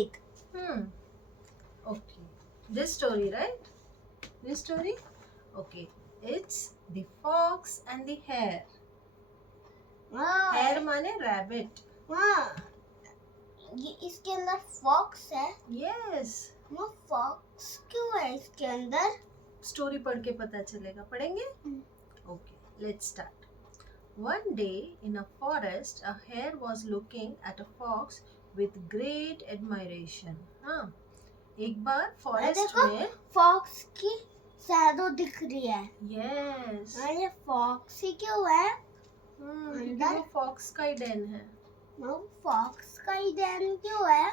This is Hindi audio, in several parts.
rabbit. Okay. This story, right? This story? Okay. It's the fox and the hare. Hare माने rabbit. ये इसके अंदर फॉक्स है. Yes. वो फॉक्स क्यों है इसके अंदर? स्टोरी पढ़ के पता चलेगा. पढ़ेंगे? Okay. Let's start. One day in a forest, a hare was looking at a fox with great admiration. हाँ. एक बार फॉरेस्ट में फॉक्स की शैडो दिख रही है. यस. अरे फॉक्स ही क्यों है? क्योंकि वो फॉक्स का ही डेन है. वो फॉक्स का ही डेन क्यों है?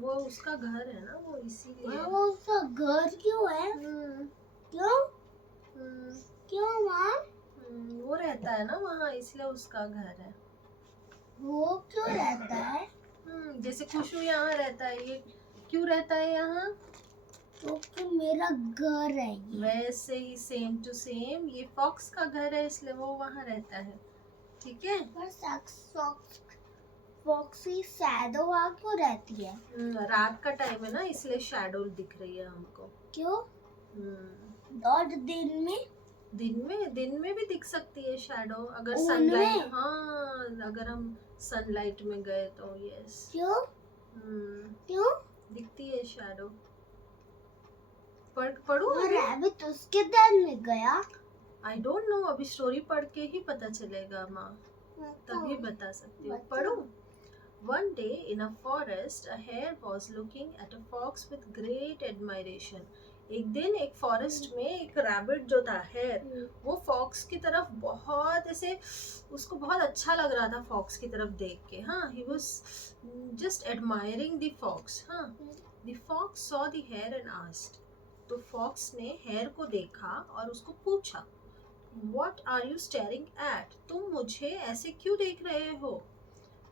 वो उसका घर है ना, वो इसीलिए. वो उसका घर क्यों है? क्यों? क्यों माँ? वो रहता है ना वहाँ, इसलिए उसका घर है. वो क्यों रहता है? जैसे खुशू यहाँ रहता है, ये क्यों रहता है यहाँ? क्योंकि मेरा घर है ये. वैसे ही सेम टू सेम ये फॉक्स का घर है, इसलिए वो वहाँ रहता है. ठीक है. पर फॉक्स की शैडो वहाँ क्यों रहती है? रात का टाइम है ना, इसलिए शैडो दिख रही है हमको. क्यों? और दिन में भी दिख सकती है शैडो, अगर सनलाइट. हाँ, अगर हम सनलाइट में गए तो. यस. क्यों? क्यों दिखती है शैडो. पढ़ू. रैबिट उसके डेन में गया. आई डोंट नो, अभी स्टोरी पढ़ के ही पता चलेगा माँ, तभी बता सकती हूँ. पढ़ू. One day in a forest, a hare was looking at a fox with great admiration. एक दिन एक फॉरेस्ट में एक रैबिट जो था, हेयर, वो फॉक्स की तरफ बहुत ऐसे, उसको बहुत अच्छा लग रहा था फॉक्स की तरफ देख के. हाँ, he was just admiring the fox. हाँ. The fox saw the hare and asked. तो फॉक्स ने हेयर को देखा और उसको पूछा, What are you staring at? तुम मुझे ऐसे क्यों देख रहे हो?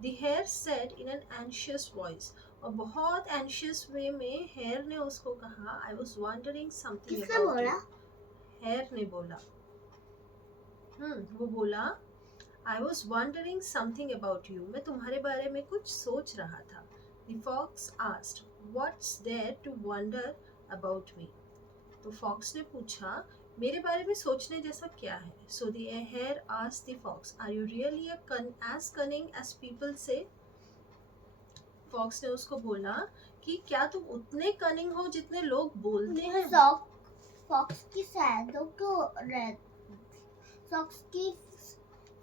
The hare said in an anxious voice. और बहुत anxious way में हेयर ने उसको कहा, I was wondering something about you. Hare ने बोला. वो बोला, I was wondering something about you. मैं तुम्हारे बारे में कुछ सोच रहा था. The fox asked, What's there to wonder about me? तो फॉक्स ने पूछा, मेरे बारे में सोचने जैसा क्या है? So the hare asked the fox, Are you really as cunning as people say? Fox ने उसको बोला कि क्या तुम उतने कनिंग हो जितने लोग बोलते हैं? फॉक्स की शैडो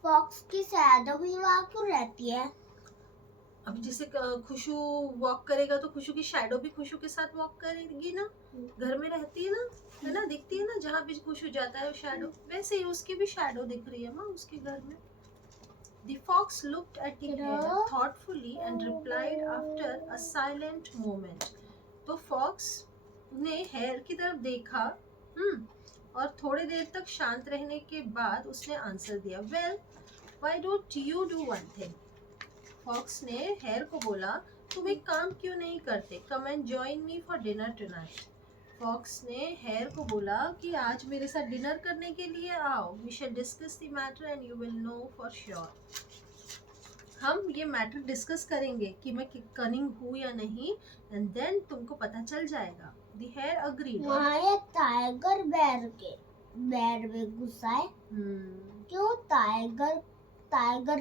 फॉक्स की शैडो भी वहाँ क्यों रहती है? अब जैसे खुशू वॉक करेगा तो खुशू की शैडो भी खुशू के साथ वॉक करेगी ना, घर में रहती है ना, है ना, दिखती है ना, जहाँ भी खुशू जाता है शैडो, वैसे ही उसकी भी शैडो दिख रही है माँ उसके घर में. The fox looked at the hare thoughtfully and replied after a silent moment. तो फॉक्स ने हेयर की तरफ देखा और थोड़ी देर तक शांत रहने के बाद उसने आंसर दिया, Well, why don't you do one thing? Fox ने हेयर को बोला, तुम एक काम क्यों नहीं करते? Come and join me for dinner tonight. Fox ने हेयर को बोला कि आज मेरे साथ डिनर करने के लिए आओ. We shall discuss the matter and you will know for sure. हम ये मैटर डिस्कस करेंगे कि मैं कनिंग हूँ या नहीं, एंड देन तुमको पता चल जाएगा. The hare agreed. वहाँ ये टाइगर बैर में घुसा है. क्यों टाइगर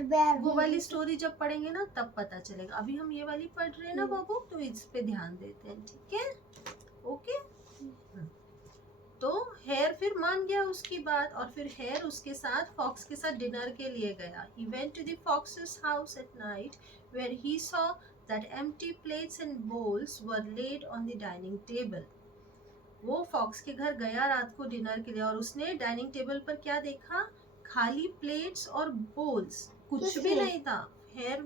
बैर? वो वाली स्टोरी जब पढ़ेंगे ना तब पता चलेगा. अभी हम ये वाली पढ़ रहे हैं ना बाबू, तो इस पे ध्यान देते हैं. ठीक है. ओके. तो हेयर फिर मान गया उसकी बात, और फिर हेयर उसके साथ फॉक्स के साथ डिनर के लिए गया. He went to the fox's house at night, where he saw that empty plates and bowls were laid on the dining table. वो फॉक्स के घर गया रात को डिनर के लिए, और उसने डाइनिंग टेबल पर क्या देखा? खाली प्लेट्स और बोल्स, कुछ भी नहीं था. हेयर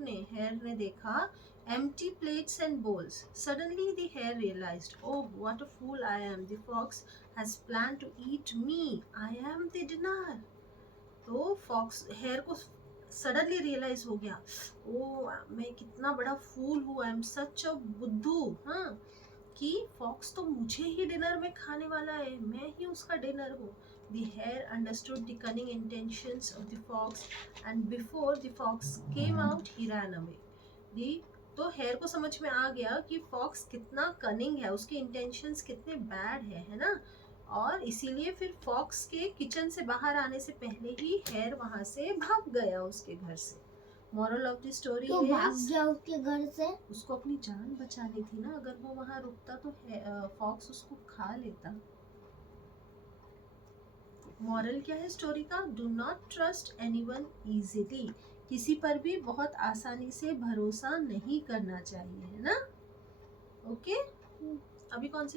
ने देखा empty plates and bowls. Suddenly the hare realized, oh, what a fool I am. The fox has planned to eat me. I am the dinner. तो फॉक्स हेयर को सडनली रियलाइज हो गया, ओ मैं कितना बड़ा फूल हूँ, आई एम सच अ बुद्धू. हाँ, कि फॉक्स तो मुझे ही डिनर में खाने वाला है, मैं ही उसका डिनर हूँ. The hare understood the cunning intentions of the fox, and before the fox came out, he ran away. तो हेयर को समझ में आ गया कि फॉक्स कितना कनिंग है, उसके इंटेंशंस कितने बैड है ना। और इसीलिए फिर फॉक्स के किचन से बाहर आने से पहले ही हेयर वहां से भाग गया उसके घर से। मॉरल ऑफ द स्टोरी क्यों भाग इज, गया उसके घर से? उसको अपनी जान बचानी थी ना, अगर वो वहां रुकता तो फॉक्स उसको खा लेता। मॉरल क्या है स्टोरी का? Do not trust anyone easily, किसी पर भी बहुत आसानी से भरोसा नहीं करना चाहिए, है ना। ओके, अभी कौन सी